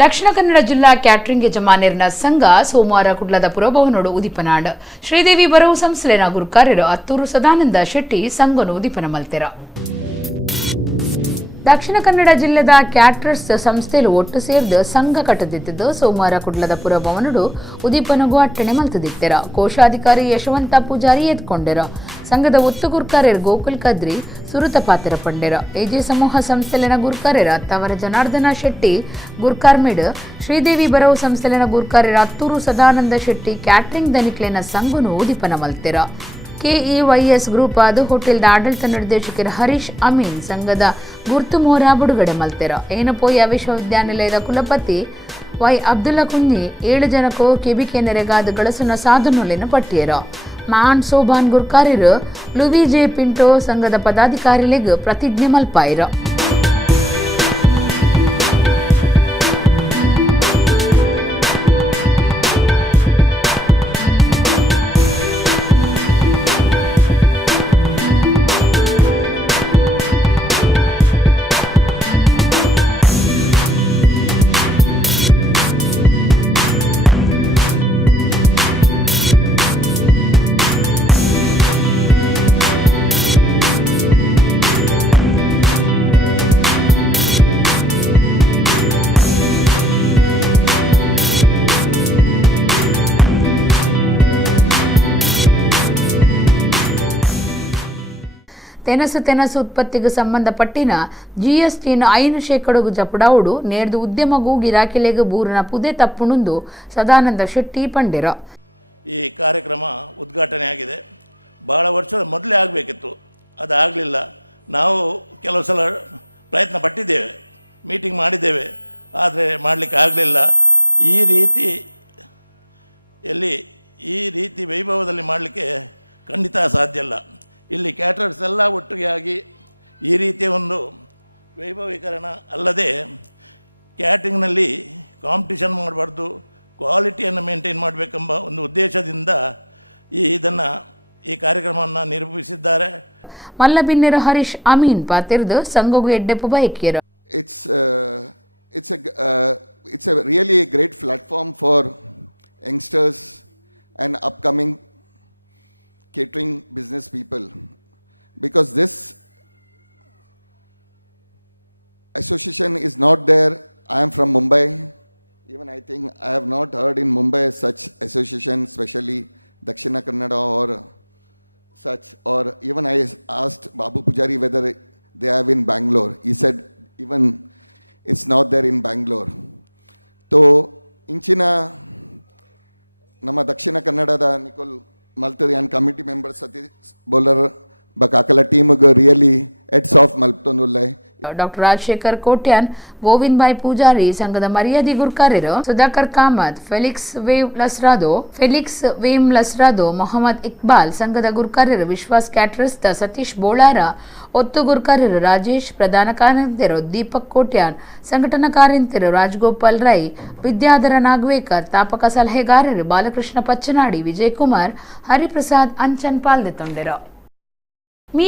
ದಕ್ಷಿಣ ಕನ್ನಡ ಜಿಲ್ಲಾ ಕ್ಯಾಟರಿಂಗ್ ಯಜಮಾನರಿನ ಸಂಘ ಸೋಮವಾರ ಕುಡ್ಲದ ಪುರಭವನೋಡು ಉದಿಪನಾಡ್ ಶ್ರೀದೇವಿ ಬರವು ಸಂಸ್ಥೆನ ಗುರುಕಾರ್ಯರು ಅತ್ತೂರು ಸದಾನಂದ ಶೆಟ್ಟಿ ಸಂಘನು ಉದಿಪನ ಮಲ್ತೆರ. ದಕ್ಷಿಣ ಕನ್ನಡ ಜಿಲ್ಲೆದ ಕ್ಯಾಟರರ್ಸ್ ಸಂಸ್ಥೆಲು ಒಟ್ಟು ಸೇರಿದ ಸಂಘ ಕಟ್ಟದಿದ್ದು ಸೋಮವಾರ ಕುಡ್ಲದ ಪುರಭವನಡು ಉದೀಪನಗೂ ಅಟ್ಟಣೆ ಮಲ್ತದಿತ್ತೆರ. ಕೋಶಾಧಿಕಾರಿ ಯಶವಂತ ಪೂಜಾರಿ ಎತ್ಕೊಂಡೆರ. ಸಂಘದ ಒತ್ತು ಗುರ್ಕಾರ್ಯರು ಗೋಕುಲ್ ಕದ್ರಿ ಸುರುತ ಪಾತ್ರ ಪಂಡೆರ. ಎಜೆ ಸಮೂಹ ಸಂಸ್ಥೆಲಿನ ಗುರ್ಕಾರ್ಯರ ತವರ ಜನಾರ್ದನ ಶೆಟ್ಟಿ ಗುರ್ಕಾರ್ಮೇಡ್ ಶ್ರೀದೇವಿ ಬರವು ಸಂಸ್ಥೆಲಿನ ಗುರ್ಕಾರ್ಯರ ಅತ್ತೂರು ಸದಾನಂದ ಶೆಟ್ಟಿ ಕ್ಯಾಟರಿಂಗ್ ದನಿಕ್ಲೆನ ಸಂಘನು ಉದೀಪನ ಮಲ್ತೆರ. ಕೆಇವೈಎಸ್ ಗ್ರೂಪ್ ಆದ ಹೋಟೆಲ್ದ ಆಡಳಿತ ನಿರ್ದೇಶಕರು ಹರೀಶ್ ಅಮೀನ್ ಸಂಘದ ಗುರ್ತು ಮೋರ ಬಿಡುಗಡೆ ಮಲ್ತೆರ. ಏನಪೋಯ ವಿಶ್ವವಿದ್ಯಾನಿಲಯದ ಕುಲಪತಿ ವೈ ಅಬ್ದುಲ್ಲಾ ಕುಂಜಿ 7 ಜನಕ್ಕೂ ಕೆಬಿಕೆ ನೆರೆಗಾದ ಗಳಸನ ಸಾಧನೊಲಿನ ಪಟ್ಟಿಯರ. ಮಾನ್ ಸೋಭಾನ್ ಗುರ್ಕಾರ್ಯರು ಲುವಿ ಜೆ ಪಿಂಟೋ ಸಂಘದ ಪದಾಧಿಕಾರಿಗಳಿಗೆ ಪ್ರತಿಜ್ಞೆ ಮಲ್ಪಾಯಿರ. ತೆನಸು ಉತ್ಪತ್ತಿಗೆ ಸಂಬಂಧಪಟ್ಟಿನ ಜಿಎಸ್ಟಿನ 5% ಜಪಡಾವುಡು ನೇರ್ದು ಉದ್ಯಮಗೂ ಗಿರಾಕಿಲೆಗೆ ಬೂರಿನ ಪುದೆ ತಪ್ಪುಣುಂದು ಸದಾನಂದ ಶೆಟ್ಟಿ ಪಂಡೆರ. ಈ ಕಾರ್ಯಕ್ರಮ ಉದ್ಘಾಟನೆ ಆಗಿದೆ. ಭಾಳ ವರ್ಷದ ಮೊದಲೇ ಆಗಬೇಕಿತ್ತು, ಅದಾಗಲಿಲ್ಲ. ನಾವು ಕೆಲವು ಸಲ ಪ್ರಯತ್ನ ಪಟ್ಟಿದ್ದೇವೆ, ಮೀಟಿಂಗ್ ಮಾಡಿದ್ದೇವೆ, ಆದರೆ ಮಾಡಲಿಕ್ಕೆ ಆಗಲಿಲ್ಲ. ಈ ರೀತಿ ವೈಭವದಲ್ಲಿ ಮಾಡಲಿಕ್ಕೆ ಖಂಡಿತ ಸಾಧ್ಯ ಇಲ್ಲ. ಇಲ್ಲಿ ಕ್ಯಾಟರರ್ಸ್ ಎಲ್ಲ ಒಟ್ಟಿಗೆ ಆಗಿ ಈ ರೀತಿಯ ಒಂದು ವೈಭವೀಕರಣ ಅಲ್ಲದೆ ಕ್ಯಾಟ್ರಿಂಗ್ನಲ್ಲಿ ಕಾಂಪಿಟಿಷನ್ ಮಾಡಬಾರ್ದು, ಕ್ವಾಲಿಟಿಯನ್ನು ಮೇಂಟೈನ್ ಮಾಡಬೇಕೆಂಬ ಒಂದು ಉದ್ದೇಶದಿಂದ ಈ ಕಾರ್ಯಕ್ರಮವನ್ನು ನಿರೂಪಿಸಿದ್ದಾರೆ. ಮಲ್ಲಬಿನ್ನೆರ ಹರೀಶ್ ಅಮೀನ್ ಪಾತಿರ್ದು ಸಂಘಗೂ ಎಡ್ಡೆಪ್ಪ ಬೈಕಿಯರು. It's a really great platform for youngsters and upcoming catering business people, because this association is not there. I am from Mumbai. Even I think I have not heard in Mumbai such association, especially Dakshina Kannada or such. Or even I asked Babu Pujari whether they have in Bangalore. He said even it's not there in Bangalore. So inchina nama Dakshina Kannada da Nicole Maltadi and committee members Satish Bowler Bakakala team really heads off Malptonullai. Doctor Rajashekhar Kotian, Govind Bhai Poojary ಸಂಘದ ಮರ್ಯಾದಿ ಗುರ್ಕಾರ್ಯರು Sudhakar Kamath, Felix ವೇಮ್ ಲಸ್ರಾದೋ, ಮೊಹಮ್ಮದ್ ಇಕ್ಬಾಲ್ ಸಂಘದ ಗುರ್ಕಾರ್ಯರು Vishwas caterers ದ ಸತೀಶ್ ಬೋಳಾರ, ಒತ್ತು ಗುರ್ಕಾರ್ಯರು ರಾಜೇಶ್, ಪ್ರಧಾನ ಕಾರ್ಯಂತರು ದೀಪಕ್ ಕೋಟ್ಯಾನ್, ಸಂಘಟನಾ ಕಾರ್ಯಂತರು ರಾಜಗೋಪಾಲ್ ರೈ, ವಿದ್ಯಾಧರ ನಾಗವೇಕರ್, ತಾಪಕ ಸಲಹೆಗಾರರು ಬಾಲಕೃಷ್ಣ ಪಚ್ಚನಾಡಿ, ವಿಜಯ್ ಕುಮಾರ್, ಹರಿಪ್ರಸಾದ್ ಅಂಚನ್ ಪಾಲ್ದೆತೊಂಡೆರ.